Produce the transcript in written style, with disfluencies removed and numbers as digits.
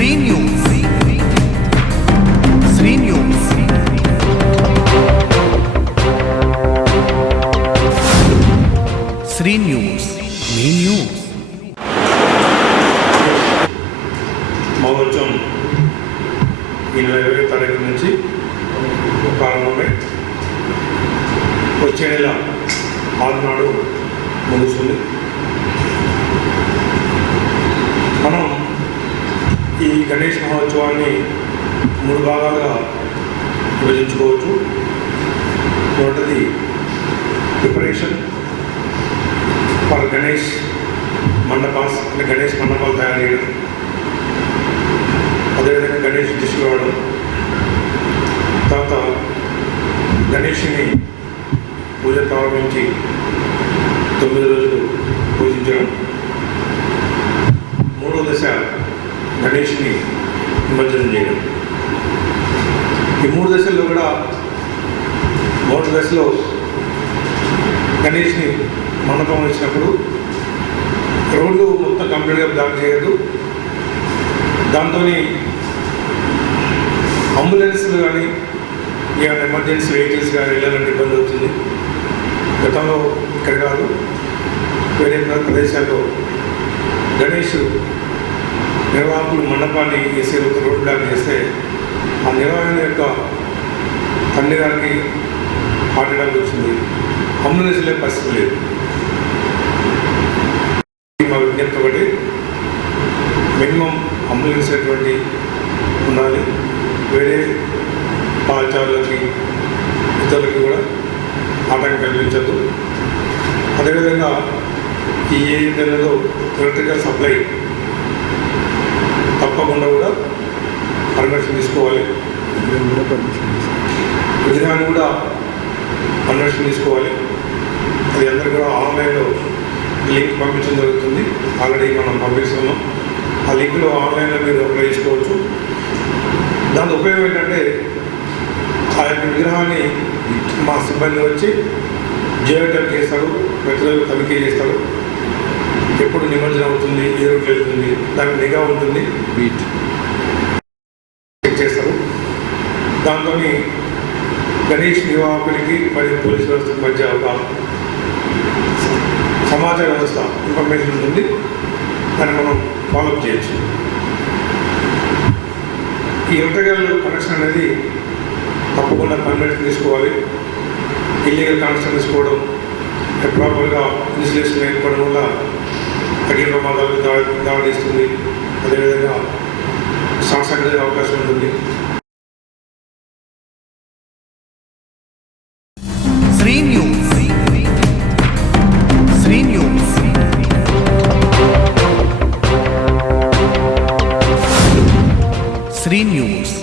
Shri news. Shri news. Shri news. మీ news. మహోత్సవం ఈ నెల 20వ తారీఖు నుంచి ప్రారంభమై వచ్చే నెల 6 నాడు ముగుస్తుంది. మనం ఈ గణేష్ మహోత్సవాన్ని 3 భాగాలుగా విభజించుకోవచ్చు. మొదటిది ప్రిపరేషన్ ఫర్ గణేష్ మండపాస్, అంటే గణేష్ మండపాలు తయారు చేయడం, అదేవిధంగా గణేష్ తీసుకురావడం, తర్వాత గణేష్ని పూజ ప్రారంభించి 9 రోజులు పూజించడం, 3వ దశ గణేష్ని నిమజ్జనం చేయడం. ఈ 3 దశల్లో కూడా మొదటి దశలో గణేష్ని మండపం వచ్చినప్పుడు రోడ్డు మొత్తం కంప్లీట్గా బ్లాక్ చేయదు. దాంతో అంబులెన్స్లు కానీ ఏమైనా ఎమర్జెన్సీ వెహికల్స్ కానీ వెళ్ళాలంటే ఇబ్బంది అవుతుంది. గతంలో ఇక్కడ కాదు, వేరే ప్రదేశాల్లో గణేష్ నిర్వాహకులు మండపాన్ని వేసే రోడ్ బ్లాక్ చేస్తే ఆ నిర్వహణ యొక్క తండ్రి గారికి హార్ట్ అటాక్ వచ్చింది. అంబులెన్స్ వెళ్ళే పరిస్థితి లేదు. మా విజ్ఞప్తి ఒకటి, మినిమం అంబులెన్స్ అటువంటి ఉండాలి. వేరే పాల్చారులకి ఇతరులకి కూడా ఆటంకం కల్పించద్దు. అదేవిధంగా ఈ నెలలో ఎలక్ట్రికల్ సప్లై తప్పకుండా కూడా పర్మిషన్ తీసుకోవాలి. విగ్రహాన్ని కూడా పర్మిషన్ తీసుకోవాలి. అది అందరూ కూడా ఆన్లైన్లో లింక్ పంపించడం జరుగుతుంది. ఆల్రెడీ మనం పంపిస్తున్నాం. ఆ లింక్లో ఆన్లైన్లో మీరు అప్లై చేసుకోవచ్చు. దాని ఉపయోగం ఏంటంటే ఆ యొక్క విగ్రహాన్ని మా సిబ్బంది వచ్చి జియోటెక్ చేస్తారు, ప్రతిరోజు తనిఖీ చేస్తారు. ఎప్పుడు నిమజ్జనం అవుతుంది, ఏ రూట్ వెళ్తుంది, దానికి నిఘా ఉంటుంది, చెక్ చేస్తారు. దాంతో గణేష్ నిర్వాహకుడికి మరియు పోలీస్ వ్యవస్థకు మధ్య ఒక సమాచార వ్యవస్థ ఇన్ఫర్మేషన్ ఉంటుంది. దాన్ని మనం ఫాలోఅప్ చేయొచ్చు. ఈ ఎలక్ట్రికల్ కనెక్షన్ అనేది తప్పకుండా పర్మిషన్ తీసుకోవాలి. ఇల్లీగల్ కనెక్షన్ తీసుకోవడం, ప్రాపర్గా ఇన్సులేషన్ లేకపోవడం వల్ల అగ్ని ప్రమాదాలకు దావతీస్తుంది. అదేవిధంగా షార్ట్ సర్క్యూట్ అయ్యే అవకాశం ఉంటుంది. Shri news. Shri news. Shri news.